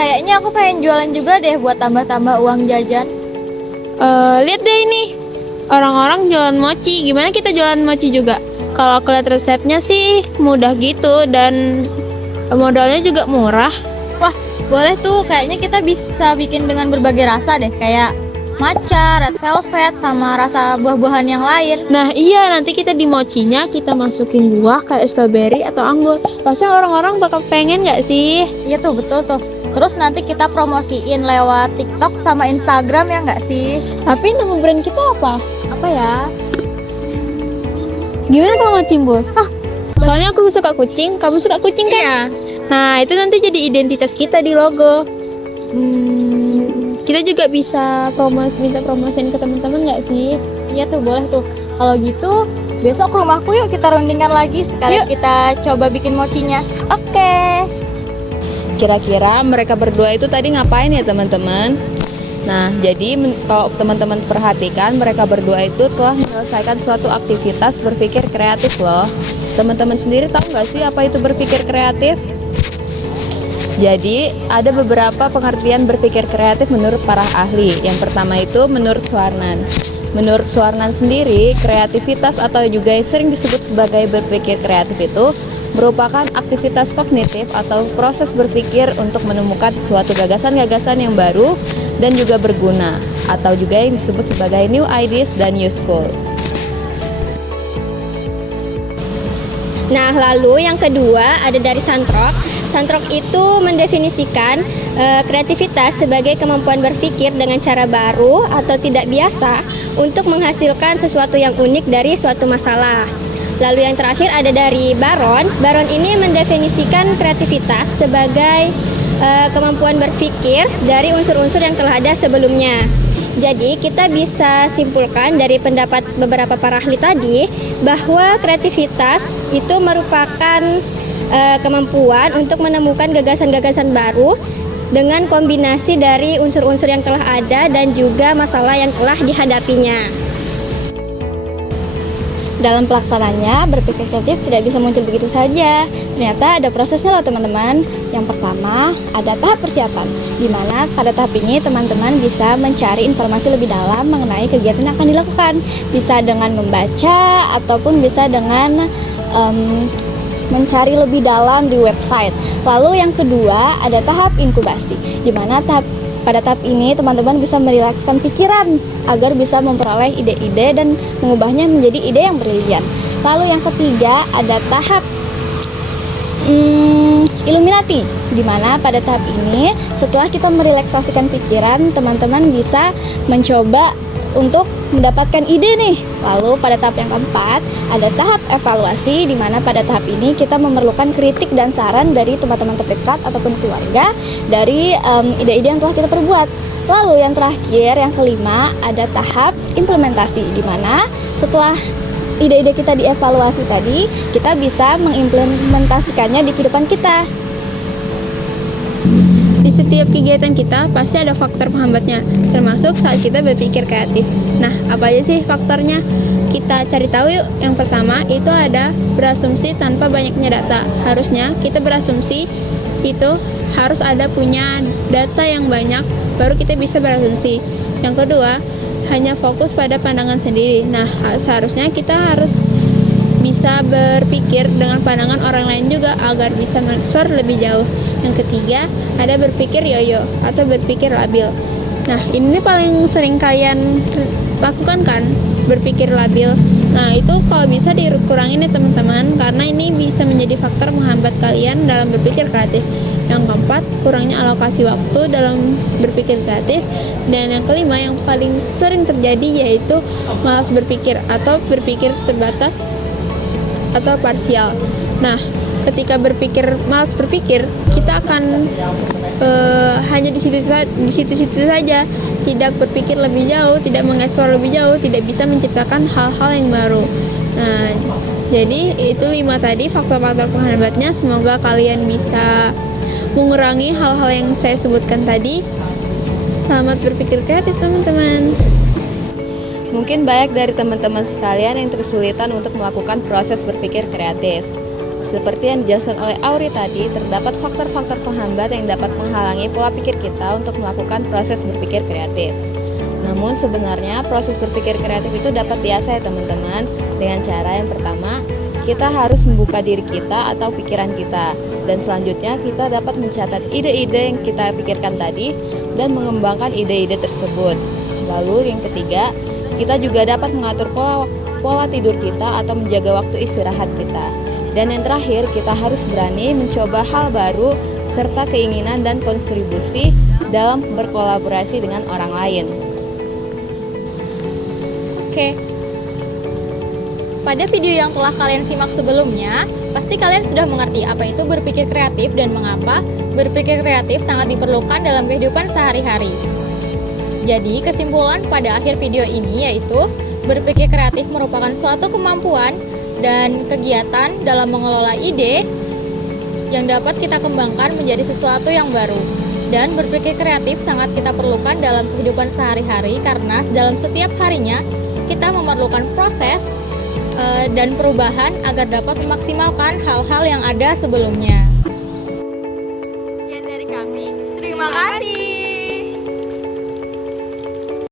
kayaknya aku pengen jualan juga deh buat tambah-tambah uang jajan. Lihat deh ini, orang-orang jualan mochi. Gimana kita jualan mochi juga? Kalau aku lihat resepnya sih mudah gitu dan modalnya juga murah. Wah, boleh tuh. Kayaknya kita bisa bikin dengan berbagai rasa deh, kayak matcha, red velvet, sama rasa buah-buahan yang lain. Nah iya, nanti kita di mochinya kita masukin buah kayak strawberry atau anggur. Pasti orang-orang bakal pengen nggak sih? Iya tuh, betul tuh. Terus nanti kita promosiin lewat TikTok sama Instagram ya nggak sih? Tapi nama brand kita apa? Apa ya? Gimana kalau mau cimbul? Soalnya aku suka kucing, kamu suka kucing kan? Iya. Nah itu nanti jadi identitas kita di logo. Kita juga bisa minta promosiin ke teman-teman nggak sih? Iya tuh, boleh tuh. Kalau gitu, besok ke rumahku yuk kita rundingkan lagi. Sekalian Yuk. kita coba bikin mochinya. Oke. Kira-kira mereka berdua itu tadi ngapain ya teman-teman? Nah, jadi kalau teman-teman perhatikan, mereka berdua itu telah menyelesaikan suatu aktivitas berpikir kreatif loh. Teman-teman sendiri tahu nggak sih apa itu berpikir kreatif? Jadi, ada beberapa pengertian berpikir kreatif menurut para ahli. Yang pertama itu menurut Suarnan. Menurut Suarnan sendiri, kreativitas atau juga yang sering disebut sebagai berpikir kreatif itu merupakan aktivitas kognitif atau proses berpikir untuk menemukan suatu gagasan-gagasan yang baru dan juga berguna, atau juga yang disebut sebagai new ideas dan useful. Nah, lalu yang kedua ada dari Santrok. Santrok itu mendefinisikan kreativitas sebagai kemampuan berpikir dengan cara baru atau tidak biasa untuk menghasilkan sesuatu yang unik dari suatu masalah. Lalu yang terakhir ada dari Baron. Baron ini mendefinisikan kreativitas sebagai kemampuan berpikir dari unsur-unsur yang telah ada sebelumnya. Jadi kita bisa simpulkan dari pendapat beberapa para ahli tadi bahwa kreativitas itu merupakan kemampuan untuk menemukan gagasan-gagasan baru dengan kombinasi dari unsur-unsur yang telah ada dan juga masalah yang telah dihadapinya. Dalam pelaksananya, berpikir kreatif tidak bisa muncul begitu saja. Ternyata ada prosesnya loh teman-teman. Yang pertama, ada tahap persiapan, di mana pada tahap ini teman-teman bisa mencari informasi lebih dalam mengenai kegiatan yang akan dilakukan. Bisa dengan membaca, ataupun bisa dengan mencari lebih dalam di website. Lalu yang kedua, ada tahap inkubasi, di mana pada tahap ini teman-teman bisa merilekskan pikiran agar bisa memperoleh ide-ide dan mengubahnya menjadi ide yang brilian. Lalu yang ketiga ada tahap Illuminati, di mana pada tahap ini setelah kita merelaksasikan pikiran, teman-teman bisa mencoba untuk mendapatkan ide nih. Lalu pada tahap yang keempat ada tahap evaluasi, di mana pada tahap ini kita memerlukan kritik dan saran dari teman-teman terdekat ataupun keluarga dari ide-ide yang telah kita perbuat. Lalu yang terakhir, yang kelima, ada tahap implementasi, di mana setelah ide-ide kita dievaluasi tadi, kita bisa mengimplementasikannya di kehidupan kita. Di setiap kegiatan kita pasti ada faktor penghambatnya, termasuk saat kita berpikir kreatif. Nah, apa aja sih faktornya? Kita cari tahu yuk. Yang pertama itu ada berasumsi tanpa banyaknya data. Harusnya kita berasumsi itu harus ada punya data yang banyak, baru kita bisa berasumsi. Yang kedua, hanya fokus pada pandangan sendiri. Nah, seharusnya kita harus bisa berpikir dengan pandangan orang lain juga agar bisa mengeksplor lebih jauh. Yang ketiga, ada berpikir yoyo atau berpikir labil. Nah, ini paling sering kalian lakukan kan, berpikir labil. Nah, itu kalau bisa dikurangin ya teman-teman, karena ini bisa menjadi faktor menghambat kalian dalam berpikir kreatif. Yang keempat, kurangnya alokasi waktu dalam berpikir kreatif. Dan yang kelima, yang paling sering terjadi yaitu malas berpikir atau berpikir terbatas atau parsial. Nah, ketika malas berpikir, kita akan hanya di situ-situ saja, tidak berpikir lebih jauh, tidak mengeksplor lebih jauh, tidak bisa menciptakan hal-hal yang baru. Nah, jadi itu 5 tadi faktor-faktor penghambatnya. Semoga kalian bisa mengurangi hal-hal yang saya sebutkan tadi. Selamat berpikir kreatif teman-teman. Mungkin banyak dari teman-teman sekalian yang kesulitan untuk melakukan proses berpikir kreatif. Seperti yang dijelaskan oleh Auri tadi, terdapat faktor-faktor penghambat yang dapat menghalangi pola pikir kita untuk melakukan proses berpikir kreatif. Namun sebenarnya proses berpikir kreatif itu dapat diasah ya teman-teman, dengan cara yang pertama, kita harus membuka diri kita atau pikiran kita. Dan selanjutnya kita dapat mencatat ide-ide yang kita pikirkan tadi dan mengembangkan ide-ide tersebut. Lalu yang ketiga, kita juga dapat mengatur pola tidur kita atau menjaga waktu istirahat kita. Dan yang terakhir, kita harus berani mencoba hal baru serta keinginan dan kontribusi dalam berkolaborasi dengan orang lain. Oke. Pada video yang telah kalian simak sebelumnya, pasti kalian sudah mengerti apa itu berpikir kreatif dan mengapa berpikir kreatif sangat diperlukan dalam kehidupan sehari-hari. Jadi, kesimpulan pada akhir video ini yaitu berpikir kreatif merupakan suatu kemampuan dan kegiatan dalam mengelola ide yang dapat kita kembangkan menjadi sesuatu yang baru. Dan berpikir kreatif sangat kita perlukan dalam kehidupan sehari-hari karena dalam setiap harinya kita memerlukan proses dan perubahan agar dapat memaksimalkan hal-hal yang ada sebelumnya. Sekian dari kami. Terima kasih.